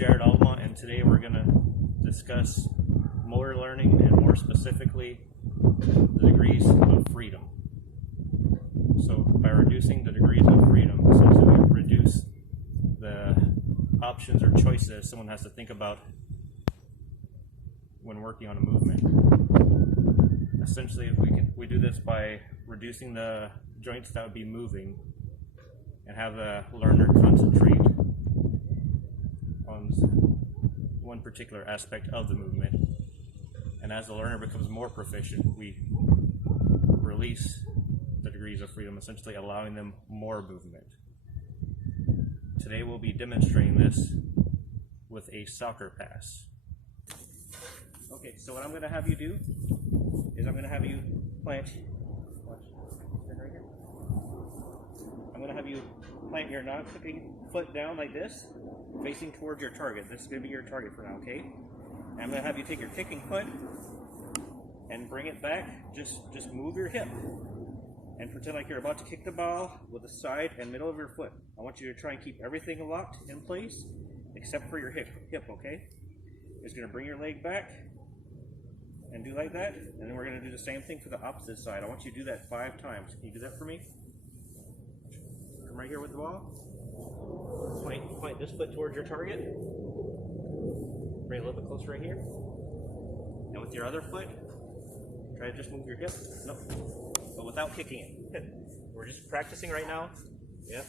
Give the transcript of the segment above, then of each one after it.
Alleman, and today we're going to discuss motor learning and more specifically the degrees of freedom. So by reducing the degrees of freedom, essentially we reduce the options or choices someone has to think about when working on a movement. Essentially, we do this by reducing the joints that would be moving and have the learner concentrate on one particular aspect of the movement. And as the learner becomes more proficient, we release the degrees of freedom, essentially allowing them more movement. Today we'll be demonstrating this with a soccer pass. Okay, so what I'm going to have you do is I'm going to have you plant, right here. I'm going to have you plant your non-clipping foot down like this, facing towards your target. This is going to be your target for now, okay? And I'm going to have you take your kicking foot and bring it back. Just move your hip and pretend like you're about to kick the ball with the side and middle of your foot. I want you to try and keep everything locked in place except for your hip, okay? You're just going to bring your leg back and do like that, and then we're going to do the same thing for the opposite side. I want you to do that 5 times. Can you do that for me? Come right here with the ball. Point this foot towards your target. Bring it a little bit closer right here. And with your other foot, try to just move your hip. No, but without kicking it. We're just practicing right now. Yep.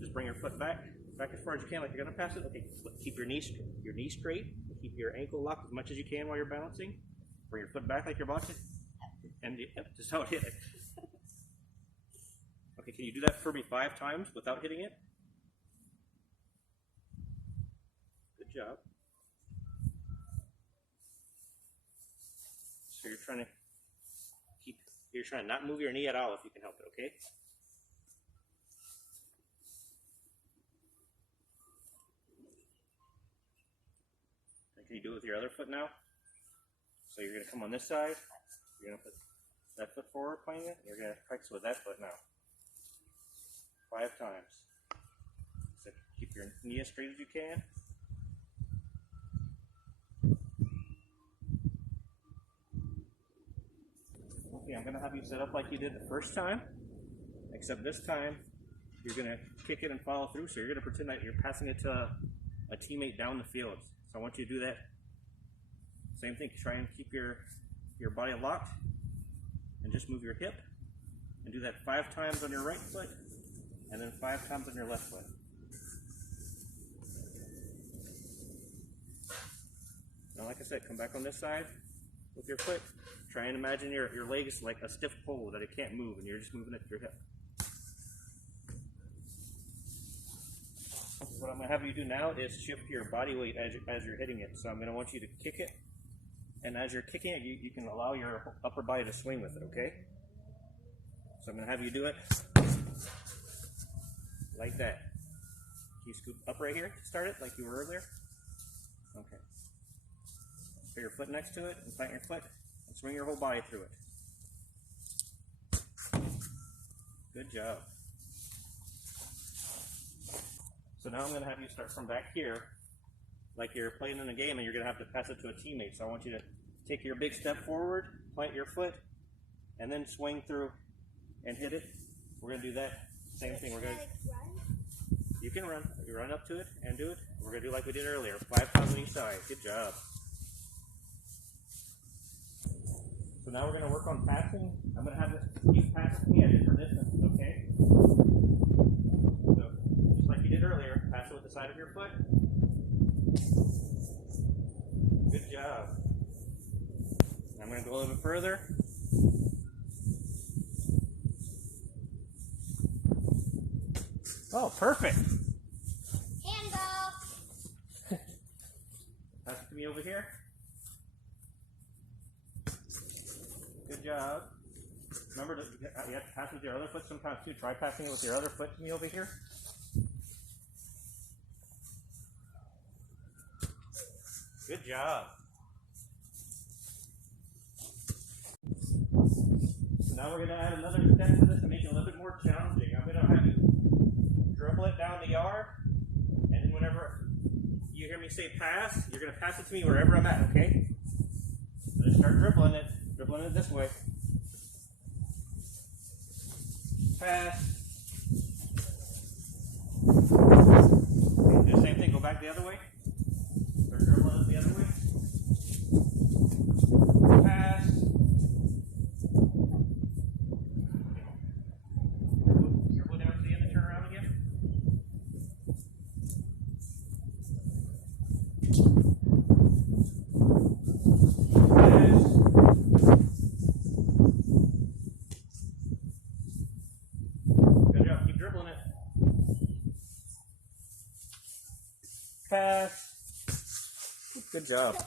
Just bring your foot back as far as you can, like you're going to pass it. Okay, keep your knee straight. Keep your ankle locked as much as you can while you're balancing. Bring your foot back like you're about to, and just don't hit it. Okay, can you do that for me 5 times without hitting it? Good job. So you're trying to not move your knee at all if you can help it, okay? Can you do it with your other foot now? So you're going to come on this side, you're going to put that foot forward playing it, you're going to practice with that foot now. 5 times. So keep your knee as straight as you can. Okay, I'm going to have you set up like you did the first time, except this time you're going to kick it and follow through, so you're going to pretend that you're passing it to a teammate down the field. So I want you to do that. Same thing, try and keep your body locked and just move your hip and do that 5 times on your right foot and then 5 times on your left foot. Now like I said, come back on this side with your foot. Try and imagine your leg is like a stiff pole that it can't move and you're just moving it with your hip. What I'm going to have you do now is shift your body weight as you're hitting it. So I'm going to want you to kick it, and as you're kicking it, you can allow your upper body to swing with it, okay? So I'm going to have you do it like that. Can you scoop up right here to start it like you were earlier? Okay. Put your foot next to it and plant your foot and swing your whole body through it. Good job. So now I'm going to have you start from back here, like you're playing in a game and you're going to have to pass it to a teammate. So I want you to take your big step forward, plant your foot, and then swing through and hit it. We're going to do that same thing. We're going to. You can run. You run up to it and do it. We're going to do like we did earlier, 5 times on each side. Good job. So now we're going to work on passing. I'm going to have this keep passing me at different distances, okay? Earlier, pass it with the side of your foot. Good job. I'm going to go a little bit further. Oh, perfect. Handball. Pass it to me over here. Good job. Remember, you have to pass it with your other foot sometimes too. Try passing it with your other foot to me over here. Good job. So now we're going to add another step to this to make it a little bit more challenging. I'm going to have you dribble it down the yard, and then whenever you hear me say pass, you're going to pass it to me wherever I'm at, okay? So just start dribbling it this way. Pass. Do the same thing, go back the other way. Start dribbling it the other way. Pass. Dribble down to the end and turn around again. Good job. Keep dribbling it. Pass. Good job.